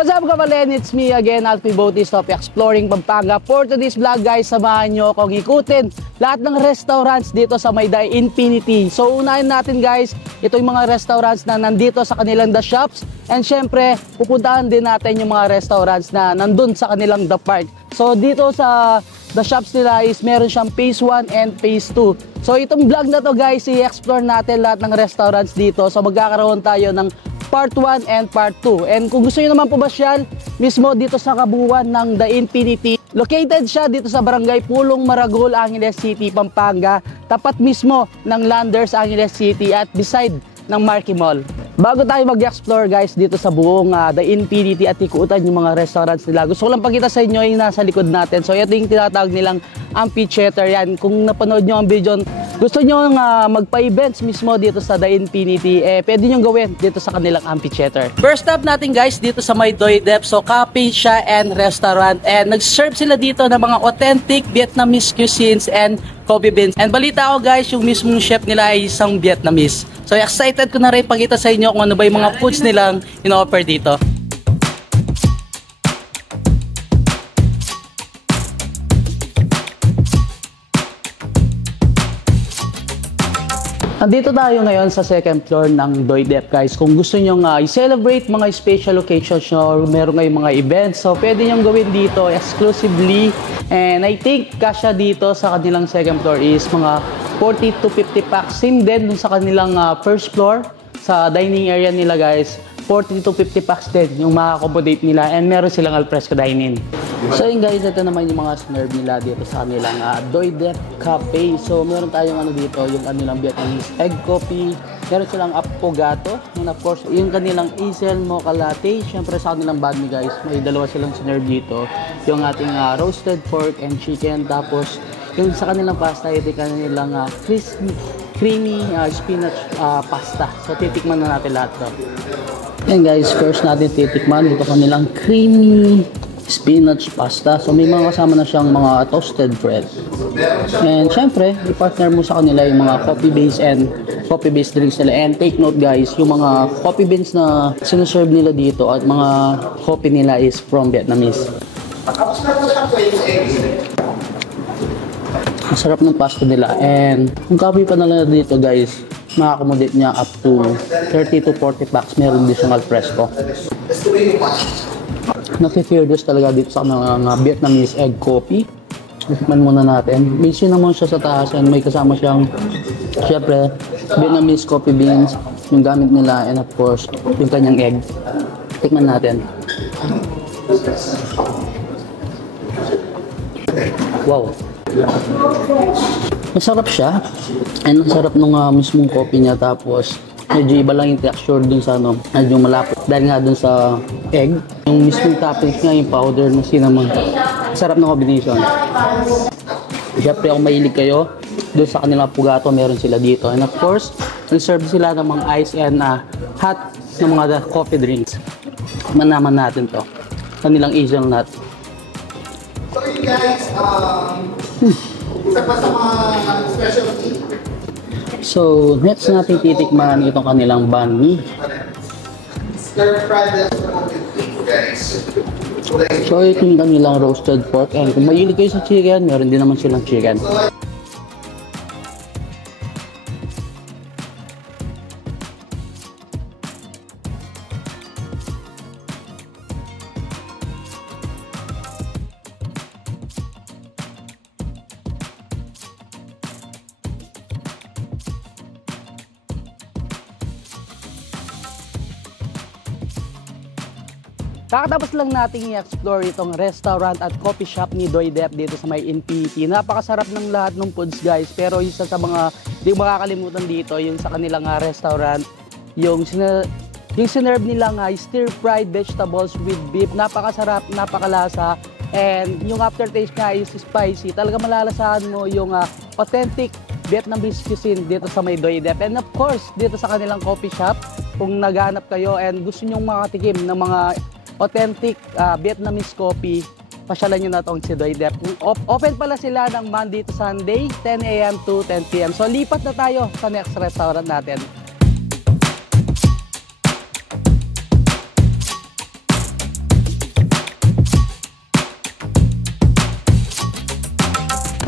What's up kapalen? It's me again, Alfie Bautis of Exploring Pampanga. For today's vlog guys, samahan nyo akong ikutin lahat ng restaurants dito sa Mayday Infinity. So unahin natin guys, ito yung mga restaurants na nandito sa kanilang The Shops. And syempre, pupuntahan din natin yung mga restaurants na nandun sa kanilang The Park. So dito sa The Shops nila is meron siyang Phase 1 and Phase 2. So itong vlog na to guys, i-explore natin lahat ng restaurants dito. So magkakaroon tayo ng Part 1 and Part 2. And kung gusto nyo naman pumasyal, mismo dito sa kabuuan ng The Infinity, located siya dito sa Barangay Pulong Maragol, Angeles City, Pampanga. Tapat mismo ng Landers, Angeles City at beside ng Marquee Mall. Bago tayo mag-explore guys dito sa buong The Infinity at ikutan yung mga restaurants nila, gusto ko lang pakita sa inyo yung nasa likod natin. So ito yung tinatawag nilang amphitheater yan. Kung napanood nyo ang video, gusto nyo magpa-events mismo dito sa The Infinity, pwede nyo gawin dito sa kanilang amphitheater. First stop natin guys dito sa May Doi Dep. So cafe siya and restaurant, and nag-serve sila dito ng mga authentic Vietnamese cuisines and coffee beans. And balita ko guys, yung mismong chef nila ay isang Vietnamese. So excited ko na rin pakita sa inyo kung ano ba yung mga foods nilang in-offer dito. Nandito tayo ngayon sa second floor ng Doi Dep guys. Kung gusto nyo i-celebrate mga special occasions nyo, meron ngayong mga events, so pwede nyo gawin dito exclusively. And I think kasya dito sa kanilang second floor is mga 40 to 50 packs. Same din dun sa kanilang first floor, sa dining area nila guys. 40 to 50 packs din yung maka-accommodate nila, and meron silang alfresco dining. So yun guys, ito naman yung mga sinerve nila dito sa kanilang Doi Dep Cafe. So meron tayong dito, yung kanilang Vietnamese egg coffee. Meron silang affogato. And of course, yung kanilang Hazel Mocha Latte. Syempre sa kanilang banh mi guys, may dalawa silang sinerve dito. Yung ating roasted pork and chicken. Tapos yung sa kanilang pasta, ito yung kanilang creamy spinach pasta. So titikman na natin lahat to. Yan guys, first natin titikman ito kanilang creamy spinach pasta. So may mga kasama na siyang mga toasted bread. And syempre, i-partner mo sa kanila yung mga coffee-based and coffee-based drinks nila. And take note guys, yung mga coffee beans na sinaserve nila dito at mga coffee nila is from Vietnamese. Masarap ng pasta nila. And yung coffee pa nila dito guys, ma-accommodate niya up to 30 to 40 packs. Meron din siyang alfresco. Nafe-fearless talaga dito sa mga Vietnamese egg coffee. Tikman muna natin. May cinnamon siya sa taas, and may kasama siyang syempre Vietnamese coffee beans, yung gamit nila, and of course yung kanyang egg. Tikman natin. Wow! Masarap siya, and masarap nung mismong coffee niya. Tapos medyo iba lang yung texture dun sa medyo malapot dahil nga dun sa egg. Yung mismong toppings nga, yung powder ng cinnamon, sarap na combination. Siyempre kung mahilig kayo dun sa kanilang affogato, meron sila dito. And of course, reserve sila ng mga ice and hot ng mga coffee drinks. Manaman natin to, kanilang hazelnut. So you guys, isa pa sa mga specialty. So next natin titikman itong kanilang banh mi. Stir-fried vegetable guys. So ito yung kanilang roasted pork, and kung mahilig kayo sa chicken, meron din naman silang chicken. Kakatapos lang nating i-explore itong restaurant at coffee shop ni Doi Dep dito sa May Infinity. Napakasarap ng lahat ng foods guys, pero isa sa mga di makakalimutan dito yung sa kanilang restaurant, yung sinerve nila stir-fried vegetables with beef. Napakasarap, napakalasa, and yung aftertaste nga is spicy. Talaga malalasahan mo yung authentic Vietnamese cuisine dito sa May Doi Dep. And of course, dito sa kanilang coffee shop, kung naghahanap kayo and gusto nyong makatikim ng mga authentic Vietnamese coffee, pasyalan nyo na itong si Doi Dep. Open pala sila ng Monday to Sunday, 10 AM to 10 PM. So lipat na tayo sa next restaurant natin.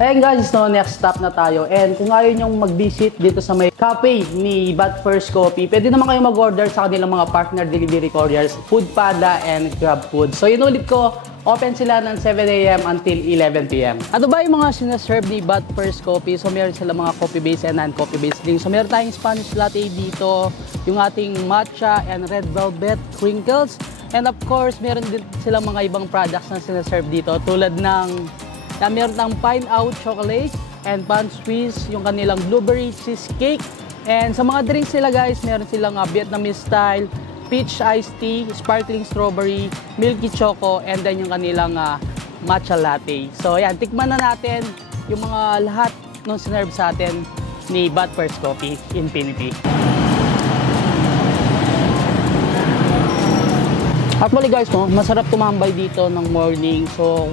Ayan guys, no, next stop na tayo. And kung ayaw nyong mag-visit dito sa may cafe ni But First Coffee, pwede naman kayo mag-order sa kanilang mga partner delivery couriers, Foodpanda and GrabFood. So inulit ko, open sila ng 7 a.m. until 11 p.m. Ano ba yung mga sinaserve ni But First Coffee? So meron sila mga coffee-based and non-coffee-based drinks. So meron tayong Spanish latte dito, yung ating matcha and red velvet crinkles. And of course, meron din silang mga ibang products na sinaserve dito tulad ng meron tayong pine-out chocolate and pan swiss, yung kanilang blueberry cheesecake. And sa mga drinks nila guys, meron silang Vietnamese style, peach iced tea, sparkling strawberry, milky choco, and then yung kanilang matcha latte. So ayan, tikman na natin yung mga lahat ng sinerve sa atin ni But First Coffee Infinity. Actually guys, no, masarap tumambay dito ng morning. So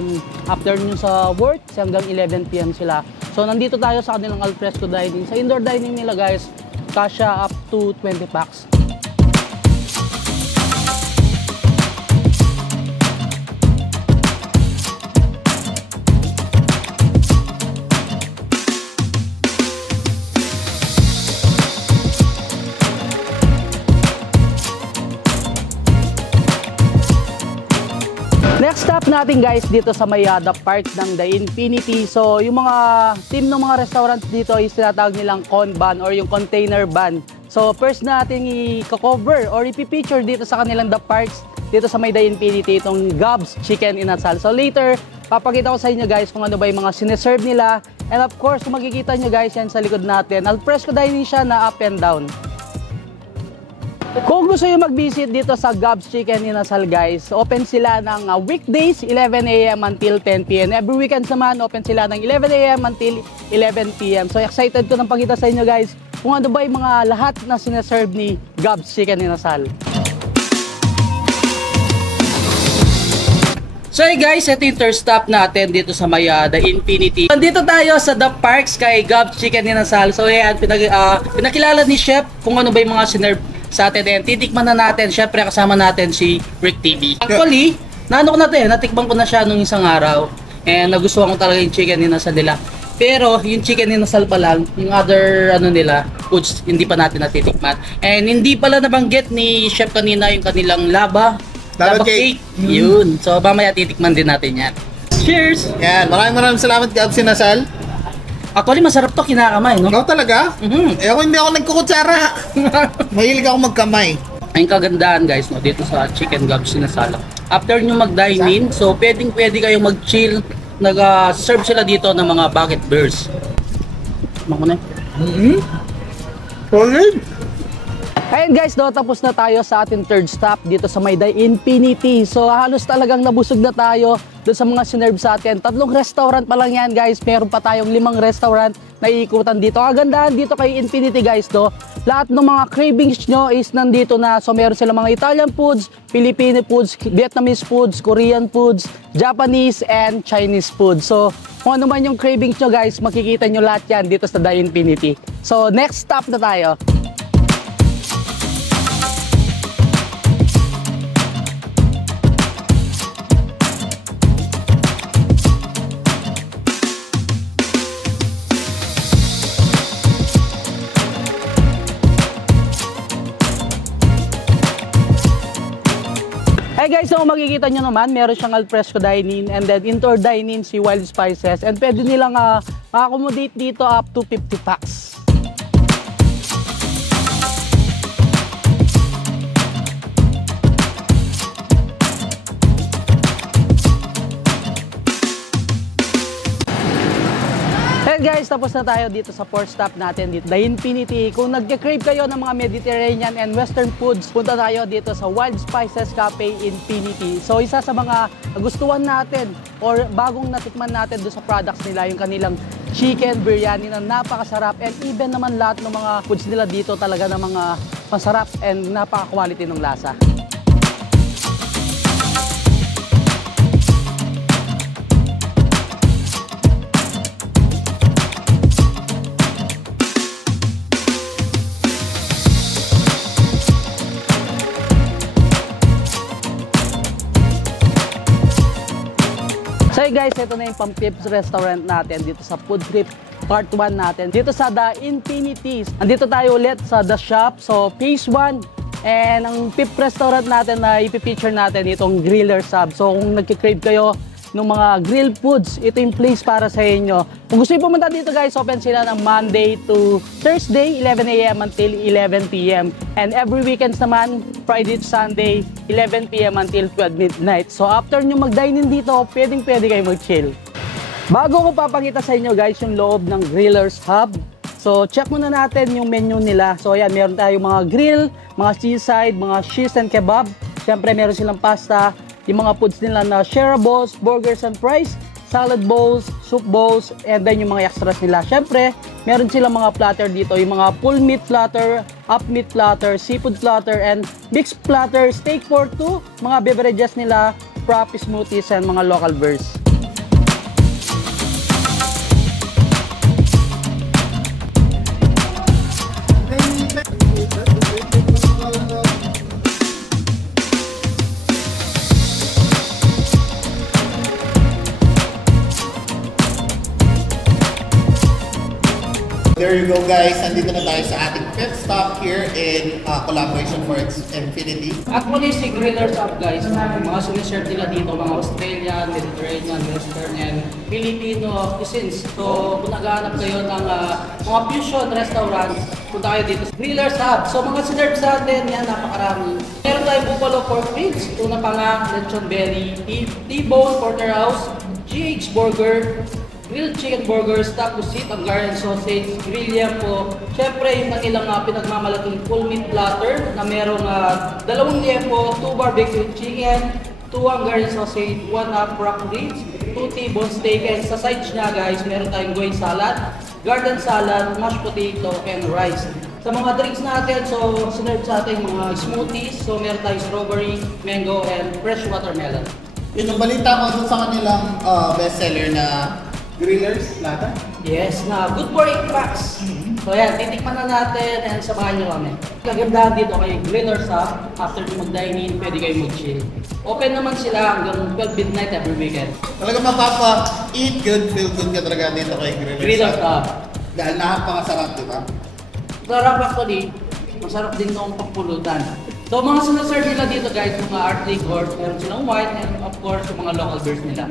after nyo sa work, hanggang 11 p.m. sila. So nandito tayo sa kanilang alfresco dining. Sa indoor dining nila guys, kasya up to 20 packs. Next stop natin guys dito sa Mayada Park ng The Infinity. So yung mga team ng mga restaurants dito is tinatawag nilang con ban or yung container ban. So first natin i-cover or i-picture dito sa kanilang The Parks dito sa may The Infinity itong Gabs Chicken Inasal. So later papakita ko sa inyo guys kung ano ba yung mga sineserve nila. And of course kung makikita nyo guys yan sa likod natin, alfresco dining siya na up and down. Kung gusto nyo mag-visit dito sa Gabs Chicken Inasal guys, open sila ng weekdays 11 a.m. until 10 p.m. Every weekend naman, open sila ng 11 a.m. until 11 p.m. So excited ko nang pakita sa inyo guys kung ano ba yung mga lahat na sineserve ni Gabs Chicken Inasal. So hey guys, ito yung third stop natin dito sa Mayada Infinity. Nandito tayo sa The Parks kay Gabs Chicken Inasal. So yan, pinakilala ni Chef kung ano ba yung mga sinerve sa atin din. Titikman na natin, syempre kasama natin si Rick TV. Actually, natikman ko na siya nung isang araw. And nagustuhan ko talaga yung chicken inasal nila. Pero yung chicken inasal pa lang, yung other nila, foods, hindi pa natin natitikman. And hindi pala nabanggit ni Chef kanina yung kanilang lava cake. Yun. So mamaya titikman din natin yan. Cheers! Yan, maraming salamat Gabs Inasal. Actually, masarap to kinakamay, no? Ikaw talaga? Hindi ako nagkukutsara. Mahilig ako magkamay. Ang kagandahan guys, no, dito sa Chicken Gabs Inasal. After nyo mag-dine-in, so pwede kayong mag-chill. Nag-serve sila dito ng mga bucket beers. Mako na. Solid. Ayan guys, no, tapos na tayo sa ating third stop dito sa may The Infinity. So halos talagang nabusog na tayo doon sa mga sinerve sa atin. 3 restaurant pa lang yan guys. Meron pa tayong 5 restaurant na iikutan dito. Kagandahan dito kay Infinity guys, no, lahat ng mga cravings nyo is nandito na. So meron sila mga Italian foods, Filipino foods, Vietnamese foods, Korean foods, Japanese and Chinese foods. So kung ano man yung cravings nyo guys, makikita nyo lahat yan dito sa The Infinity. So next stop na tayo. Hey guys, so makikita nyo naman, meron siyang alfresco dining and then indoor dining si Wild Spices and pwede nilang accommodate dito up to 50 packs. Hey guys, tapos na tayo dito sa fourth stop natin dito, The Infinity. Kung nagka-crave kayo ng mga Mediterranean and Western foods, punta tayo dito sa Wild Spices Cafe Infinity. So isa sa mga gustuhan natin or bagong natikman natin doon sa products nila, yung kanilang chicken biryani na napakasarap, and even naman lahat ng mga foods nila dito talaga na mga masarap and napaka-quality ng lasa. So guys, ito na yung pang Pips restaurant natin dito sa Food Trip Part 1 natin. Dito sa The Infinities. Andito tayo ulit sa The Shop. So Phase 1. And ang Pip restaurant natin na ipipicture natin itong griller sub. So kung nagkikrave kayo ng mga grilled foods, ito yung place para sa inyo. Kung gusto nyo pumunta dito guys, open sila ng Monday to Thursday, 11 a.m. until 11 p.m. And every weekends naman, Friday to Sunday, 11 p.m. until 12 midnight. So after nyo mag-dine-in dito, pwede kayo mag-chill. Bago ko papakita sa inyo guys yung loob ng Grillers Hub, so check muna natin yung menu nila. So ayan, meron tayong mga grill, mga seaside, mga shish and kebab. Siyempre meron silang pasta, yung mga foods nila na shareables, burgers and fries, salad bowls, soup bowls, and then yung mga extras nila. Siyempre, meron silang mga platter dito, yung mga full meat platter, up meat platter, seafood platter, and mixed platter, steak for two, mga beverages nila, frappe smoothies, and mga local beers. There you go guys, nandito na tayo sa ating pit stop here in collaboration for Infinity. Actually, si Grillers Up guys, mga siniserve nila dito, mga Australian, Mediterranean, Western, and Filipino cuisines. So, kung naghahanap kayo ng mga fusion restaurants, punta kayo dito sa Grillers Up. So, mga sinerve sa atin, yan, napakarami. Meron tayo buffalo pork ribs, tuna pa nga, lechon belly, T-bone, porterhouse, GH burger, grilled chicken burgers, tapos sweet Hungarian sausage, grill liempo. Siyempre, yung kanilang pinagmamalaking full meat platter na merong 2 liempo, 2 barbecue chicken, 2 Hungarian sausage, 1 half rack ribs, 2 T-bone steak, and sa sides niya guys, meron tayong goy salad, garden salad, mashed potato, and rice. Sa mga drinks natin, so sinerve sa ating mga smoothies, so meron tayong strawberry, mango, and fresh watermelon. Yun yung balita ko dun sa kanilang bestseller na Grillers Lata? Yes, na good for 8 packs. So yan, titikman na natin and samahan nyo kami. Kagandahan dito kay Grillers Hub, after nyo mag-dine-in, pwede kayo mag-chill. Open naman sila hanggang 12 midnight every weekend. Talaga mapapa-eat good, feel good ka talaga dito kay Grillers Hub. Dahil napakasarap, di ba? Sarap actually, masarap din noong pagpulutan. So mga sinaserve nila dito guys, mga art decor, meron silang white and of course yung mga local beers nila.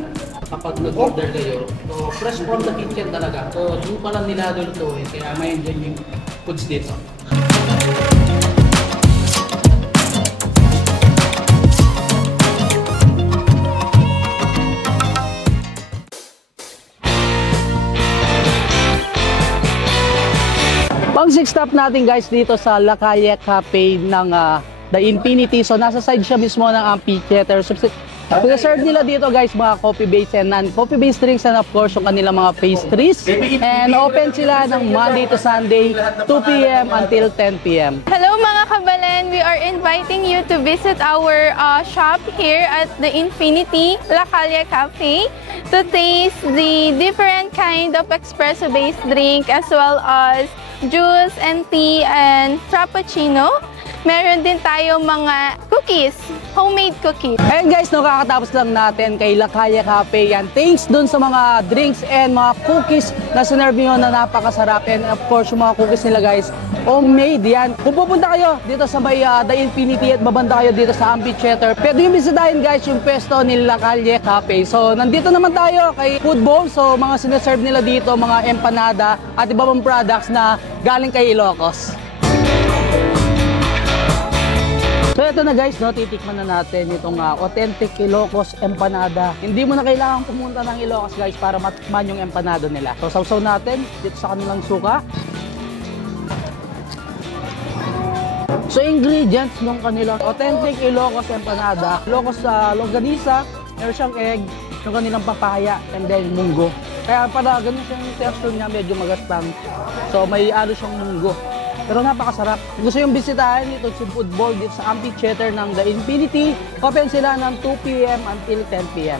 Kapag nag-order kayo, so fresh from the kitchen talaga. So yung pa lang nila doon ito kaya may enjoy yung foods dito. Pang 6 stop natin guys dito sa La Calle Cafe ng The Infinity. So nasa side siya mismo ng amphitheater. So serve nila dito guys mga coffee-based and non-coffee-based drinks and of course yung kanilang mga pastries. And open sila ng Monday to Sunday, 2 p.m. until 10 p.m. Hello mga kabalen! We are inviting you to visit our shop here at the Infinity La Calle Cafe to taste the different kind of espresso-based drink as well as juice and tea and frappuccino. Meron din tayo mga cookies, homemade cookies. And guys, no, kakatapos lang natin kay La Calle Cafe yan. Thanks dun sa mga drinks and mga cookies na sinerve nyo na napakasarap. And of course, yung mga cookies nila guys, homemade yan. Kung pupunta kayo dito sa may The Infinity at babanda kayo dito sa amphitheater, pwede yung bisitahin guys yung pesto ni La Calle Cafe. So, nandito naman tayo kay Food Bowl. So, mga sineserve nila dito, mga empanada at iba pang products na galing kay Ilocos. So ito na guys, no, titikman na natin itong authentic Ilocos empanada. Hindi mo na kailangan pumunta ng Ilocos guys para matikman yung empanada nila. So sausaw natin dito sa kanilang suka. So ingredients ng kanilang authentic Ilocos empanada, Ilocos longganisa, meron siyang egg, yung kanilang papaya, and then munggo. Kaya para ganun siyang texture niya, medyo magastang. So may ano siyang munggo. Pero napakasarap. Gusto yung bisitahin ito si Food Bowl dito sa amphitheater ng The Infinity. Open sila ng 2 p.m. until 10 p.m.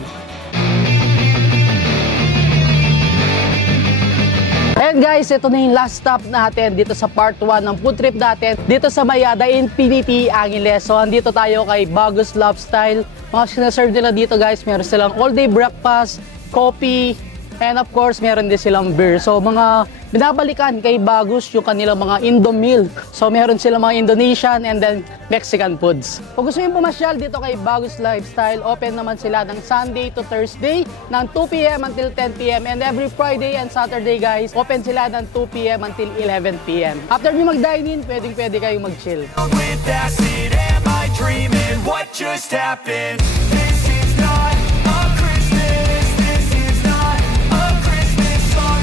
And guys, ito na yung last stop natin dito sa part 1 ng food trip natin. Dito sa The Infinity, Angeles. So, andito tayo kay Bagus Love Style. Mga sinaserve nila dito guys, meron silang all-day breakfast, coffee, and of course, meron din silang beer. So, mga binabalikan kay Bagus yung kanilang mga Indo meal. So, meron silang mga Indonesian and then Mexican foods. Kung gusto nyo pumasyal dito kay Bagus Lifestyle, open naman sila ng Sunday to Thursday ng 2 p.m. until 10 p.m. And every Friday and Saturday, guys, open sila ng 2 p.m. until 11 p.m. After nyo mag-dine in, pwede kayong mag-chill. With acid, am I dreaming? What just happened? This is not a Christmas. This is not a Christmas song.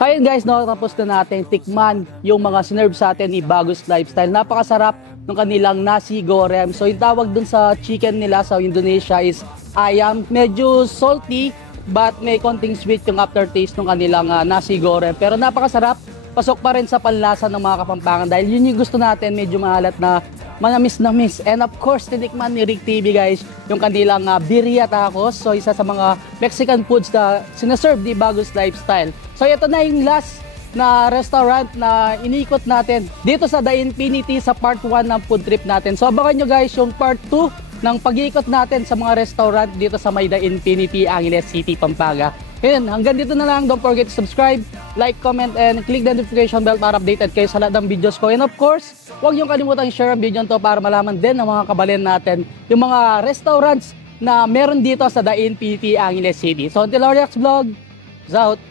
Ayun guys, tapos na natin tikman yung mga sinerve sa atin ni Bagus Lifestyle. Napakasarap ng kanilang nasi goreng. So yung tawag dun sa chicken nila sa Indonesia is ayam. Medyo salty but may konting sweet yung aftertaste ng kanilang nasi goreng. Pero napakasarap. Pasok pa rin sa panlasa ng mga Kapampangan dahil yun yung gusto natin, medyo maalat na manamis-namis. And of course, tinikman ni Rick TV guys yung kanilang birria tacos. So isa sa mga Mexican foods na sinaserve ni Bagus Lifestyle. So ito na yung last na restaurant na iniikot natin dito sa The Infinity sa part 1 ng food trip natin. So abangan nyo guys yung part 2 ng pag-iikot natin sa mga restaurant dito sa may The Infinity, Angeles City, Pampanga. Yun, hanggang dito na lang. Don't forget to subscribe, like, comment, and click the notification bell para updated kayo sa lahat ng videos ko. And of course, huwag niyong kalimutan share ang video to para malaman din ng mga kabalin natin yung mga restaurants na meron dito sa The Infinity, Angeles City. So until our next vlog, peace out!